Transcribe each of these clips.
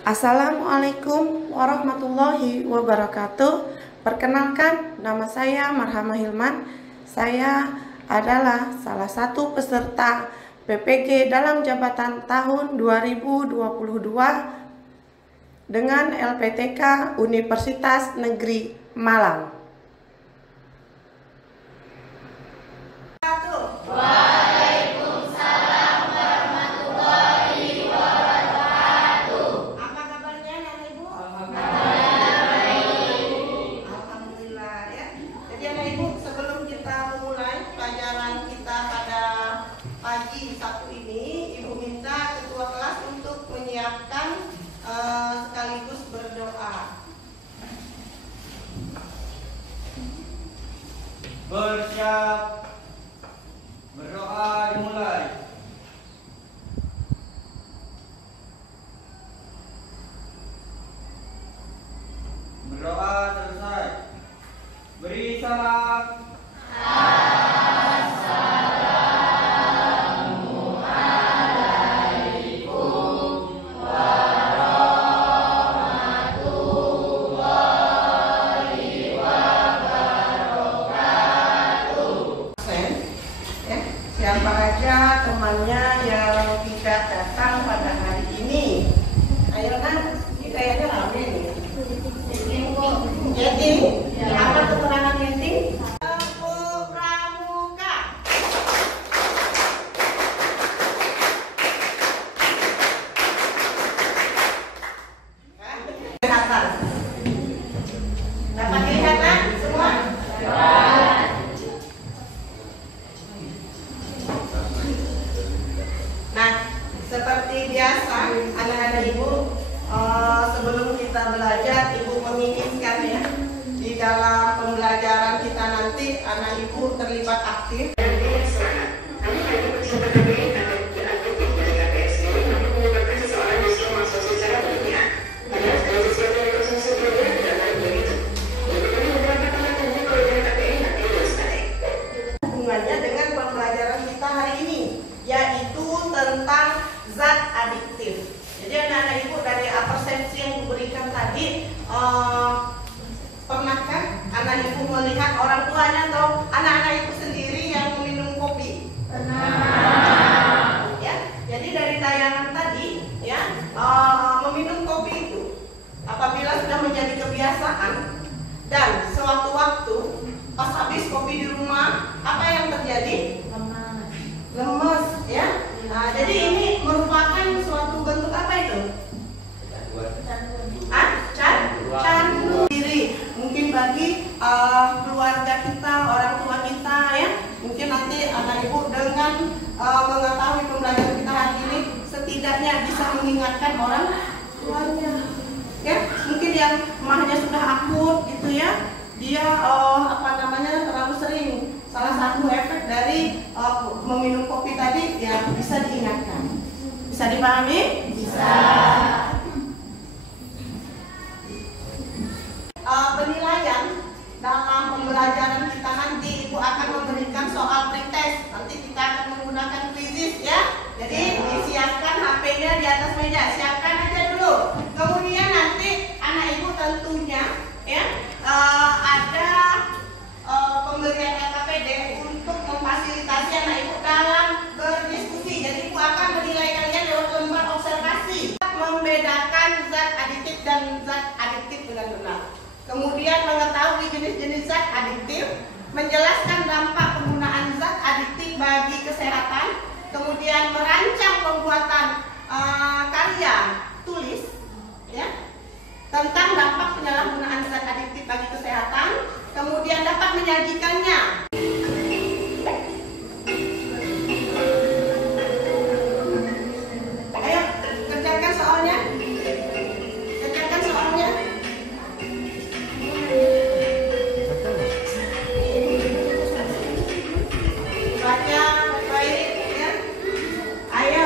Assalamualaikum warahmatullahi wabarakatuh. Perkenalkan, nama saya Marhamah Hilman. Saya adalah salah satu peserta PPG dalam jabatan tahun 2022 dengan LPTK Universitas Negeri Malang. Pagi Sabtu ini, Ibu minta ketua kelas untuk menyiapkan sekaligus berdoa. Bersiap, berdoa dimulai. Berdoa selesai. Beri salam. Siapa aja temannya yang tidak datang pada hari ini? Ayo kan, ini kayaknya rame nih. Jadi, apa keterangan meeting? Pramuka. Kelihatan? Dapat kelihatan semua? Nah, seperti biasa, anak-anak ibu, sebelum kita belajar, ibu menginginkan ya, di dalam pembelajaran kita nanti, anak ibu terlibat aktif. Hubungannya dengan pembelajaran kita hari ini, yaitu tentang zat adiktif. Jadi anak-anak ibu dari persepsi yang diberikan tadi, pernahkah anak ibu melihat orang tuanya atau anak-anak ibu sendiri yang meminum kopi? Pernah. Ya, jadi dari tayangan tadi, ya, meminum kopi itu apabila sudah menjadi kebiasaan dan sewaktu-waktu pas habis kopi di rumah, apa yang terjadi? Lemes, ya. Nah, jadi ini merupakan suatu bentuk apa itu? Candu diri. Mungkin bagi keluarga kita, orang tua kita, ya. Mungkin nanti anak ibu dengan mengetahui pembelajaran kita hari ini, setidaknya bisa mengingatkan orang tuanya. Ya, mungkin yang emahnya sudah akut, gitu ya. Dia terlalu sering. Salah satu efek dari meminum kopi tadi ya bisa diingatkan. Bisa dipahami? Bisa. Penilaian dalam pembelajaran kita nanti, ibu akan memberikan soal pretest. Nanti kita akan menggunakan quizzes ya. Jadi disiapkan HP-nya di atas meja, siapkan aja dulu. Kemudian nanti anak ibu tentunya ya ada pemberian LKPD untuk memfasilitasi anak ibu dalam berdiskusi. Jadi ibu akan menilai kalian lewat lembar observasi, membedakan zat aditif dan zat adiktif dengan benar. Kemudian mengetahui jenis-jenis zat adiktif, menjelaskan dampak penggunaan zat adiktif bagi kesehatan, kemudian merancang pembuatan karya tulis, ya, tentang dampak penyalahgunaan zat adiktif bagi kesehatan, kemudian dapat menyajikannya. Ayo, kerjakan soalnya. Kerjakan soalnya. Baca baik ya. Ayo.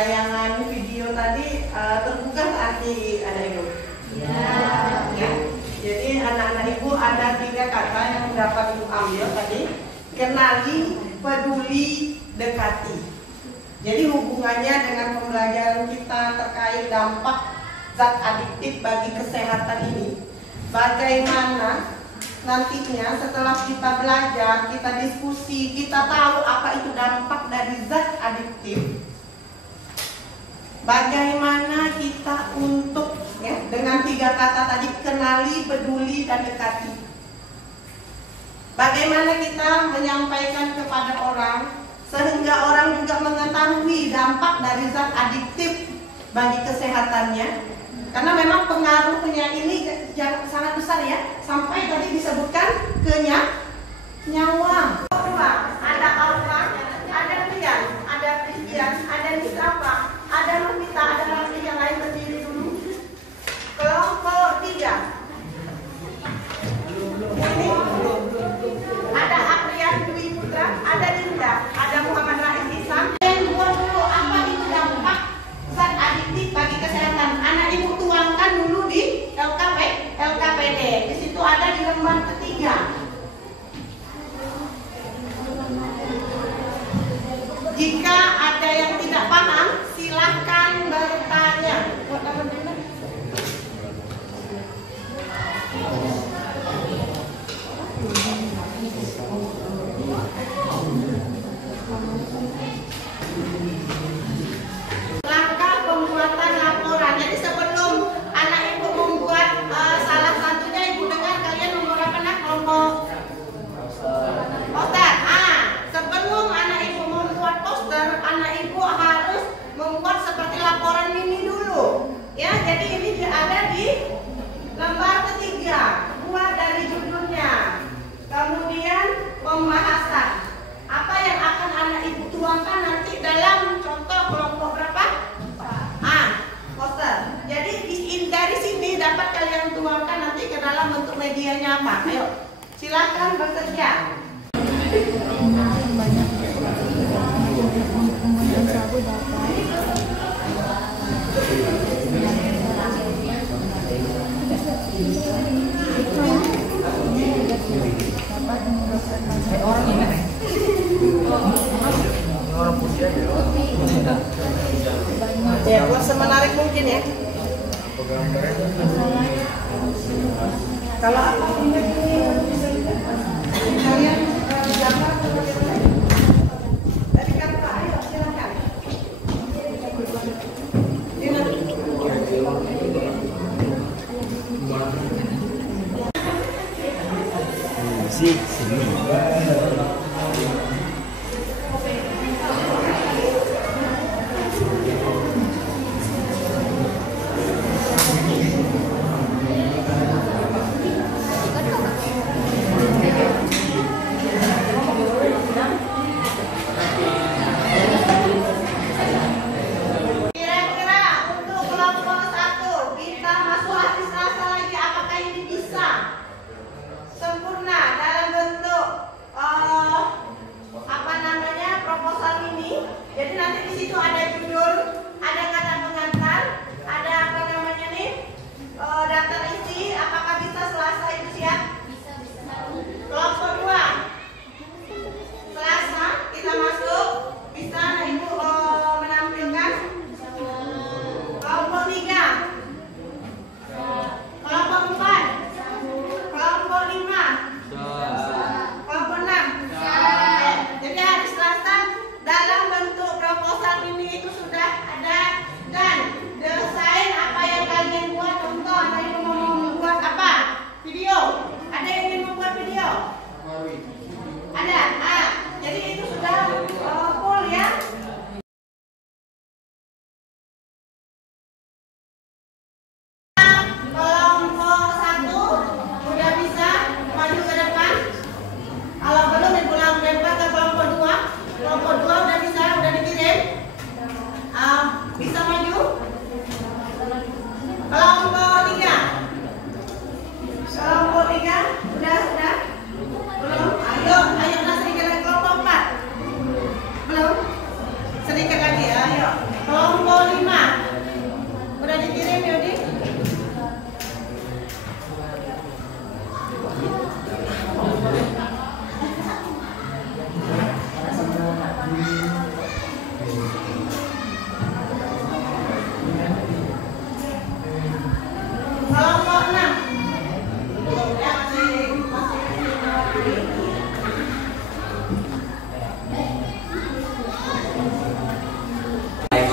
tayangan video tadi terbuka arti anak ibu? Ya. Jadi anak-anak ibu ada 3 kata yang dapat ibu ambil tadi. Kenali, peduli, dekati. Jadi hubungannya dengan pembelajaran kita terkait dampak zat adiktif bagi kesehatan ini. Bagaimana nantinya setelah kita belajar, kita diskusi, kita tahu apa itu dampak dari zat adiktif. Bagaimana kita untuk dengan 3 kata tadi, kenali, peduli, dan dekati. Bagaimana kita menyampaikan kepada orang sehingga orang juga mengetahui dampak dari zat adiktif bagi kesehatannya. Karena memang pengaruhnya ini sangat besar ya, sampai tadi disebutkan ke nyawa. Ada Alfa, ada Rian, ada Christian, ada Nisrafa, ada Novita, ada lagi yang lain berdiri dulu. Kelompok 3. Ini ada Aprian Dwi Putra, ada Dinda, ada Muhammad Rais Islam. Yang buat dulu apa itu dampak zat adiktif bagi kesehatan. Anak ibu tuangkan dulu di LKPD. Di situ ada di lembar ketiga. Jika ada yang tidak paham, silahkan bertanya. Langkah pembuatan laporan. Jadi sebelum anak ibu membuat salah satunya, ibu dengar kalian nomor apa nak? Kelompok poster. Sebelum anak ibu membuat poster, anak ibu harus membuat seperti laporan mini dulu. Ya, jadi ini ada di lembar ketiga. Buat dari judulnya. Kemudian pembahasan. Apa yang akan anak ibu tuangkan nanti dalam contoh kelompok berapa? Poster. Jadi dari sini dapat kalian tuangkan nanti ke dalam bentuk medianya apa? Ayo, silakan bekerja. Ya, buat semenarik mungkin ya. Kalau apa kalian gambar dari kata, ayo silakan. Jadi hari Selasa dalam bentuk proposal ini itu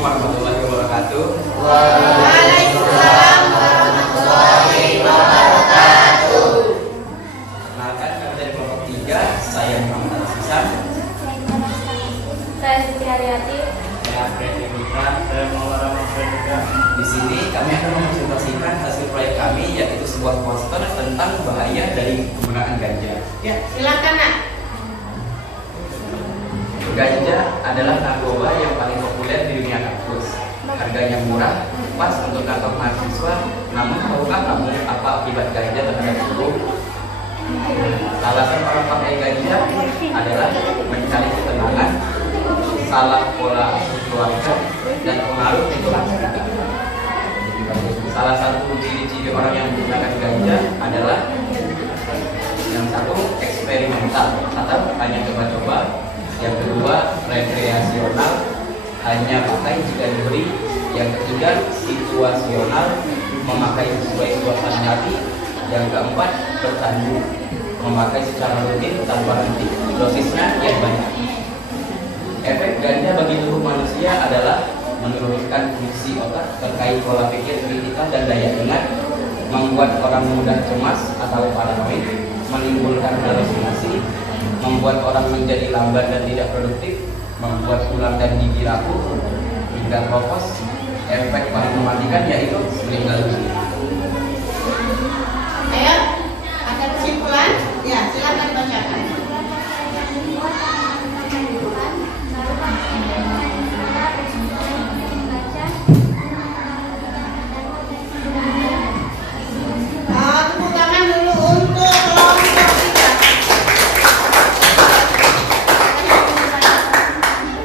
warahmatullahi wabarakatuh. Waalaikumsalam warahmatullahi wabarakatuh. Perkenalkan, kami dari kelompok 3. Saya Muhammad Al-Sisan. Saya Siti Haryati. Saya Freddy Mitra. Saya Muhammad Al-Fredika. Di sini kami akan mempresentasikan hasil proyek kami, yaitu sebuah poster tentang bahaya dari penggunaan ganja. Ya, silakan Nak. Ganja adalah narkoba yang paling populer di dunia kampus. Harganya murah, pas untuk kantong mahasiswa. Namun tahukah kamu apa akibat ganja terhadap tubuh? Alasan orang pakai ganja adalah mencari ketenangan, salah pola asuh keluarga, dan pengaruh lingkungan sekitar. Salah satu ciri-ciri orang yang menggunakan ganja adalah yang satu, eksperimental atau hanya coba-coba. Yang kedua, rekreasional, hanya pakai jika diberi. Yang ketiga, situasional, memakai sesuai suasana hati. Yang keempat, bertandu, memakai secara rutin tanpa henti. Dosisnya yang banyak. Efek ganja bagi tubuh manusia adalah menurunkan fungsi otak terkait pola pikir kritikal dan daya ingat, membuat orang mudah cemas atau paranoid, menimbulkan halusinasi, membuat orang menjadi lambat dan tidak produktif, membuat tulang dan gigi rapuh, hingga kropos. Efek paling mematikan yaitu meninggal dunia. Ayo, ada kesimpulan? Ya, silakan bacakan. Tepuk tangan dulu untuk kelompok 3.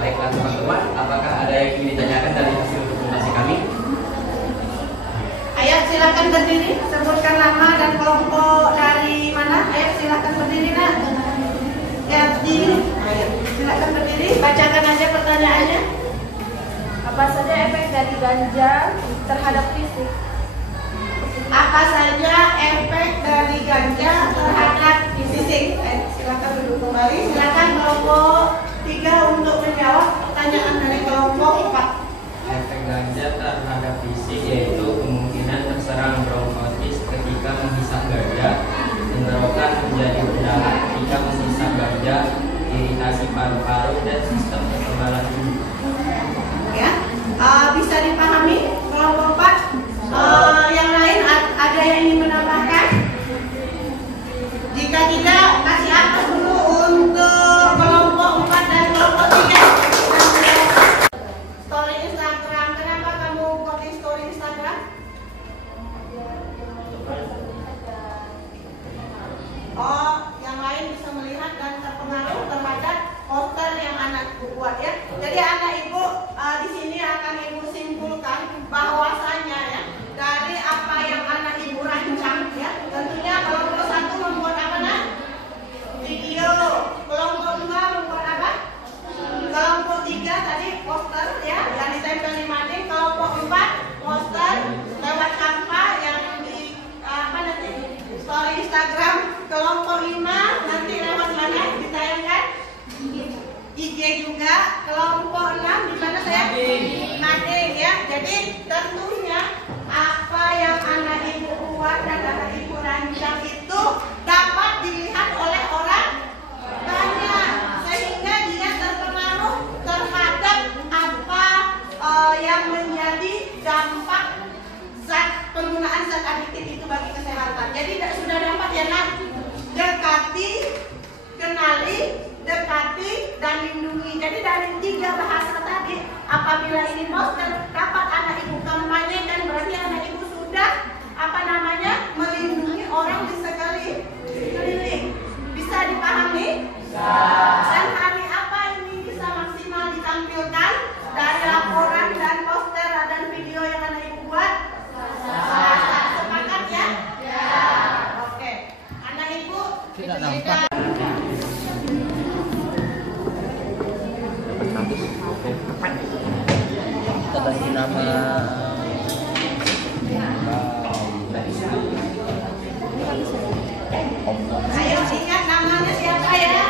Baiklah teman-teman, apakah ada yang ingin ditanyakan dari hasil presentasi kami? Ayo silakan berdiri, sebutkan nama dan kelompok dari mana. Ayo silakan berdiri Nak. Ya, berdiri. Ayo, silakan berdiri, bacakan aja pertanyaannya. Apa saja efek dari ganja terhadap fisik? Apa saja efek dari ganja terhadap fisik? Silakan duduk kembali. Silakan kelompok 3 untuk menjawab pertanyaan dari kelompok 4. Efek ganja terhadap fisik yaitu kemungkinan terserang bronkitis ketika menghisap ganja, tenggorokan menjadi berdarah ketika menghisap ganja, iritasi paru-paru dan sistem kekebalan tubuh. Ya, bisa dipahami kelompok 4. Yang lain ada yang ingin menambahkan? Jika tidak, kasih atas dulu untuk kelompok 4 dan kelompok 3. Story Instagram, kenapa kamu posting story Instagram? Oh, yang lain bisa melihat dan terpengaruh terhadap poster yang anakku buat ya. Jadi anak ibu di sini akan ibu simpulkan bahwasanya ya, dari apa yang anak ibu rancang ya, tentunya kelompok 1 membuat apa Nak? Video. Kelompok 2 membuat apa? Kelompok 3 tadi poster ya, yang ditempel di mading. Kelompok 4 poster lewat Canva yang di apa nanti? Story Instagram. Kelompok 5 nanti lewat mana ditayangkan? IG juga. Kelompok 6 di mana saya? Mading ya. Jadi tentunya apa yang anak ibu buat dan anak ibu rancang itu dapat dilihat oleh orang banyak, sehingga dia terpengaruh terhadap apa yang menjadi dampak penggunaan zat adiktif itu bagi kesehatan. Jadi sudah dapat ya Nak? Dekati, kenali, dekati, dan lindungi. Jadi dari 3 bahasa tadi, apabila ini poster dapat anak ibu kampanyekan, berarti anak ibu sudah melindungi orang di sekeliling. Bisa dipahami? Dan hari apa ini bisa maksimal ditampilkan dari laporan dan poster dan video yang anak ibu buat? Sepakat ya? Oke. Anak ibu Tidak nampak. Kita kasih nama ayo ingat namanya siapa ya?